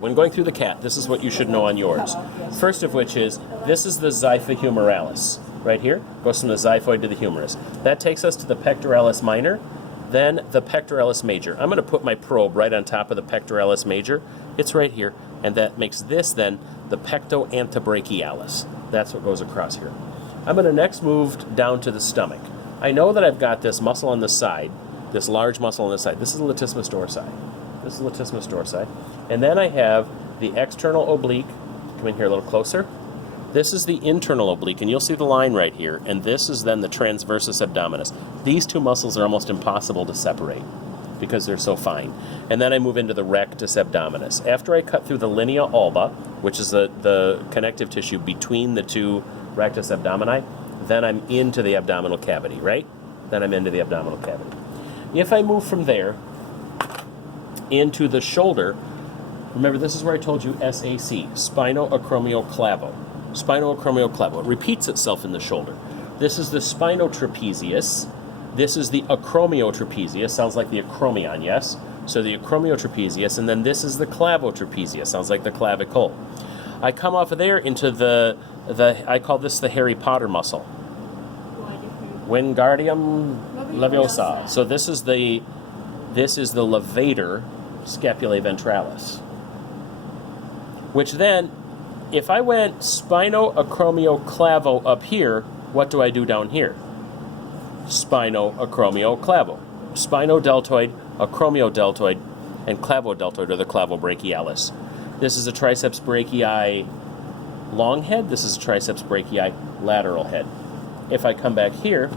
When going through the cat, this is what you should know on yours. First of which is, this is the xipha humoralis. Right here, goes from the xiphoid to the humerus. That takes us to the pectoralis minor, then the pectoralis major. I'm going to put my probe right on top of the pectoralis major. It's right here, and that makes this then the pectoantebrachialis. That's what goes across here. I'm going to next move down to the stomach. I know that I've got this muscle on the side, this large muscle on the side. This is the latissimus dorsi. This is latissimus dorsi. And then I have the external oblique. Come in here a little closer. This is the internal oblique, and you'll see the line right here. And this is then the transversus abdominis. These two muscles are almost impossible to separate because they're so fine. And then I move into the rectus abdominis. After I cut through the linea alba, which is the connective tissue between the two rectus abdomini, then I'm into the abdominal cavity, right? Then I'm into the abdominal cavity. If I move from there into the shoulder, remember this is where I told you SAC, spinoacromioclavo. Spinoacromioclavo. It repeats itself in the shoulder. This is the spinotrapezius. This is the acromiotrapezius. Sounds like the acromion, yes? So the acromiotrapezius, and then this is the clavotrapezius. Sounds like the clavicle. I come off of there into the I call this the Harry Potter muscle. Wingardium Leviosa. So this is the levator scapulae ventralis. Which then, if I went spinoacromioclavo up here, what do I do down here? Spinoacromioclavo. Spinodeltoid, acromiodeltoid, and clavodeltoid, or the clavobrachialis. This is a triceps brachii long head. This is a triceps brachii lateral head. If I come back here,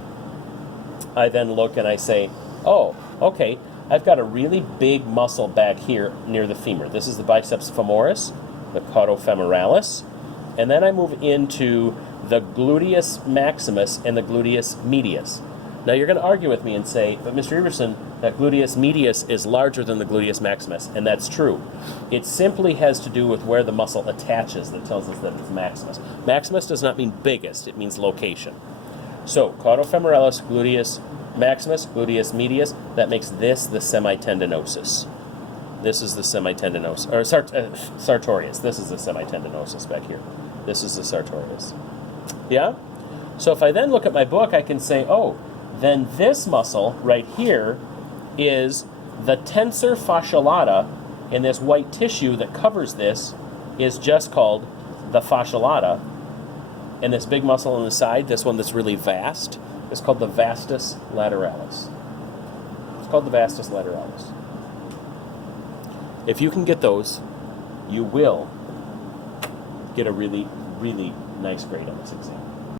I then look and I say, oh, okay, I've got a really big muscle back here near the femur. This is the biceps femoris, the caudofemoralis, and then I move into the gluteus maximus and the gluteus medius. Now you're going to argue with me and say, but Mr. Everson, that gluteus medius is larger than the gluteus maximus, and that's true. It simply has to do with where the muscle attaches that tells us that it's maximus. Maximus does not mean biggest, it means location. So, caudofemoralis, gluteus maximus, gluteus medius, that makes this the semitendinosus. This is the semitendinosus, or sartorius. This is the semitendinosus back here. This is the sartorius. Yeah? So if I then look at my book, I can say, oh, then this muscle right here is the tensor fasciolata, and this white tissue that covers this is just called the fasciolata. And this big muscle on the side, this one that's really vast, is called the vastus lateralis. It's called the vastus lateralis. If you can get those, you will get a really, really nice grade on this exam.